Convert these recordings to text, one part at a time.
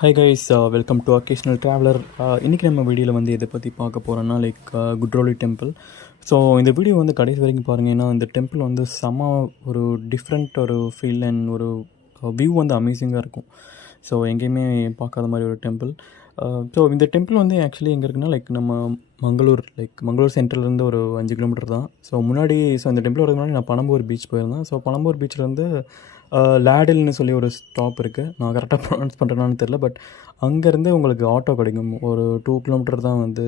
Hi guys, welcome to occasional traveller. இன்றைக்கி நம்ம வீடியோவில் வந்து இதை பற்றி பார்க்க போகிறோன்னா குட்ரோலி டெம்பிள். ஸோ இந்த வீடியோ வந்து கடைசி வரைக்கும் பாருங்கள். ஏன்னா இந்த டெம்பிள் வந்து செம்ம ஒரு டிஃப்ரெண்ட் ஒரு ஃபீல் அண்ட் ஒரு வியூ வந்து அமேசிங்காக இருக்கும். ஸோ எங்கேயுமே பார்க்காத மாதிரி ஒரு டெம்பிள். ஸோ இந்த டெம்பிள் வந்து ஆக்சுவலி எங்கே இருக்குன்னா நம்ம மங்களூர் சென்ட்ரல்லேருந்து ஒரு 5 கிலோமீட்டர் தான். ஸோ இந்த டெம்பிள் வரதுக்கு முன்னாடி நான் பனம்பூர் பீச் போயிருந்தேன். ஸோ பனம்பூர் பீச்சிலேருந்து லேடில்னு சொல்லி ஒரு ஸ்டாப் இருக்குது. நான் கரெக்டாக ப்ரொனவுன்ஸ் பண்ணுறேன்னு தெரில, பட் அங்கேருந்து உங்களுக்கு ஆட்டோ கிடைக்கும். ஒரு 2 கிலோமீட்டர் தான் வந்து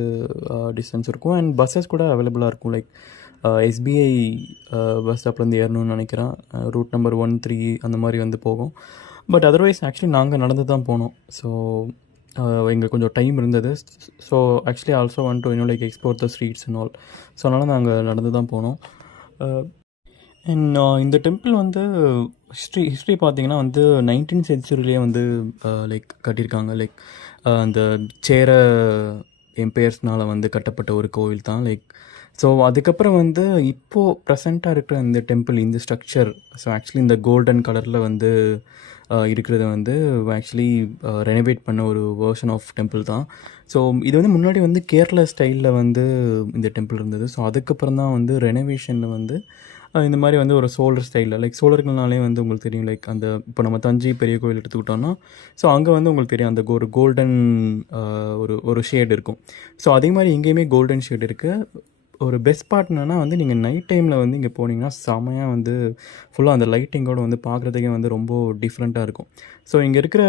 டிஸ்டன்ஸ் இருக்கும். அண்ட் பஸ்ஸஸ் கூட அவைலபிளாக இருக்கும். எஸ்பிஐ பஸ் ஸ்டாப்லேருந்து ஏறணும்னு நினைக்கிறேன். ரூட் நம்பர் 13 அந்த மாதிரி வந்து போகும். பட் அதர்வைஸ் ஆக்சுவலி நாங்கள் நடந்து தான் போனோம். ஸோ எங்களுக்கு கொஞ்சம் டைம் இருந்தது. So actually also want to explore the streets and all. So அதனால் நாங்கள் நடந்து தான் போனோம். அண்ட் இந்த டெம்பிள் வந்து ஹிஸ்ட்ரி பார்த்தீங்கன்னா வந்து 19th சென்ச்சுரியிலே வந்து கட்டியிருக்காங்க. அந்த சேர எம்பையர்ஸ்னால் வந்து கட்டப்பட்ட ஒரு கோவில் தான். ஸோ அதுக்கப்புறம் வந்து இப்போது ப்ரெசண்ட்டாக இருக்கிற இந்த டெம்பிள், இந்த ஸ்ட்ரக்சர், ஸோ ஆக்சுவலி இந்த கோல்டன் கலரில் வந்து இருக்கிறது வந்து ஆக்சுவலி ரெனோவேட் பண்ண ஒரு வேர்ஷன் ஆஃப் டெம்பிள் தான். ஸோ இது வந்து முன்னாடி வந்து கேரளா ஸ்டைலில் வந்து இந்த டெம்பிள் இருந்தது. ஸோ அதுக்கப்புறம் தான் வந்து ரெனோவேஷனில் வந்து இந்த மாதிரி வந்து ஒரு சோழர் ஸ்டைலில் சோழர்கள்னாலே வந்து உங்களுக்கு தெரியும். அந்த இப்போ நம்ம தஞ்சை பெரிய கோவில் எடுத்துக்கிட்டோன்னா, ஸோ அங்கே வந்து உங்களுக்கு தெரியும் அந்த ஒரு கோல்டன் ஒரு ஷேட் இருக்கும். ஸோ அதே மாதிரி எங்கேயுமே கோல்டன் ஷேட் இருக்குது. ஒரு பெஸ்ட் பார்ட் என்னென்னா வந்து நீங்கள் நைட் டைமில் வந்து இங்கே போனீங்கன்னா செமையாக வந்து ஃபுல்லாக அந்த லைட்டிங்கோடு வந்து பார்க்குறதுக்கே வந்து ரொம்ப டிஃப்ரெண்ட்டாக இருக்கும். ஸோ இங்கே இருக்கிற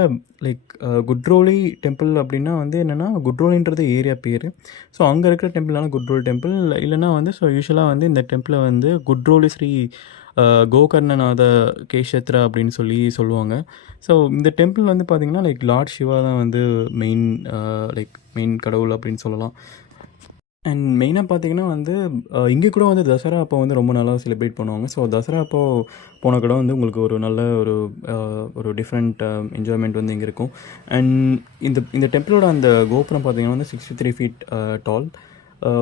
குட்ரோலி டெம்பிள் அப்படின்னா வந்து என்னென்னா, குட்ரோலின்றது ஏரியா பேர். ஸோ அங்கே இருக்கிற டெம்பிள்னால குட்ரோலி டெம்பிள். இல்லைனா வந்து ஸோ யூஸ்வலாக வந்து இந்த டெம்பிளை வந்து குட்ரோலி ஸ்ரீ கோகர்ணநாத கேஷத்ரா அப்படின்னு சொல்லுவாங்க. ஸோ இந்த டெம்பிள் வந்து பார்த்திங்கன்னா லார்ட் சிவா தான் வந்து மெயின் கடவுள் அப்படின்னு சொல்லலாம். அண்ட் மெயினாக பார்த்தீங்கன்னா வந்து இங்கே கூட வந்து தசரா அப்போ வந்து ரொம்ப நல்லா செலிப்ரேட் பண்ணுவாங்க. ஸோ தசரா அப்போ போன கூட வந்து உங்களுக்கு ஒரு நல்ல ஒரு டிஃப்ரெண்ட் என்ஜாய்மெண்ட் வந்து இங்கே இருக்கும். அண்ட் இந்த டெம்பிளோட அந்த கோபுரம் பார்த்தீங்கன்னா வந்து 63 feet டால்.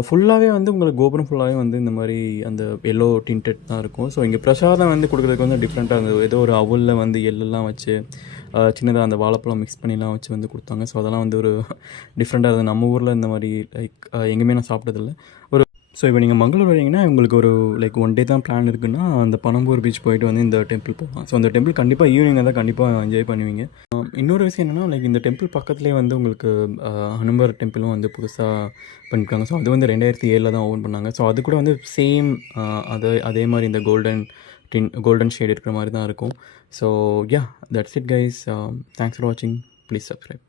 ஃபுல்லாகவே வந்து உங்களுக்கு கோபுரம் ஃபுல்லாகவே வந்து இந்த மாதிரி அந்த எல்லோ டிண்டட் தான் இருக்கும். ஸோ இங்கே பிரசாதம் வந்து கொடுக்குறதுக்கு வந்து டிஃப்ரெண்ட்டாக இருந்தது. ஏதோ ஒரு அவலில் வந்து எள்ளெல்லாம் வச்சு சின்னதாக அந்த வாழைப்பழம் மிக்ஸ் பண்ணிலாம் வச்சு வந்து கொடுத்தாங்க. ஸோ அதெல்லாம் வந்து ஒரு டிஃப்ரெண்ட்டாக இருந்தது. நம்ம ஊரில் இந்த மாதிரி எங்கேயுமே நான் சாப்பிட்டதில்லை. ஸோ இப்போ நீங்கள் மங்களூர் வரீங்கன்னா உங்களுக்கு ஒரு 1 day தான் பிளான் இருக்குன்னா அந்த பனம்பூர் பீச் போயிட்டு வந்து இந்த டெம்பிள் போகலாம். ஸோ அந்த டெம்பிள் கண்டிப்பாக ஈவினிங் தான் கண்டிப்பாக என்ஜாய் பண்ணுவீங்க. இன்னொரு விஷயம் என்னென்னா இந்த டெம்பிள் பக்கத்துலேயே வந்து உங்களுக்கு ஹனுமர் டெம்பிளும் வந்து புதுசாக பண்ணியிருக்காங்க. ஸோ அது வந்து 2007 தான் ஓப்பன் பண்ணாங்க. ஸோ அது கூட வந்து சேம் அதே மாதிரி இந்த கோல்டன் ஷேட் இருக்கிற மாதிரி தான் இருக்கும். So yeah, that's it guys. Thanks for வாட்சிங். Please subscribe.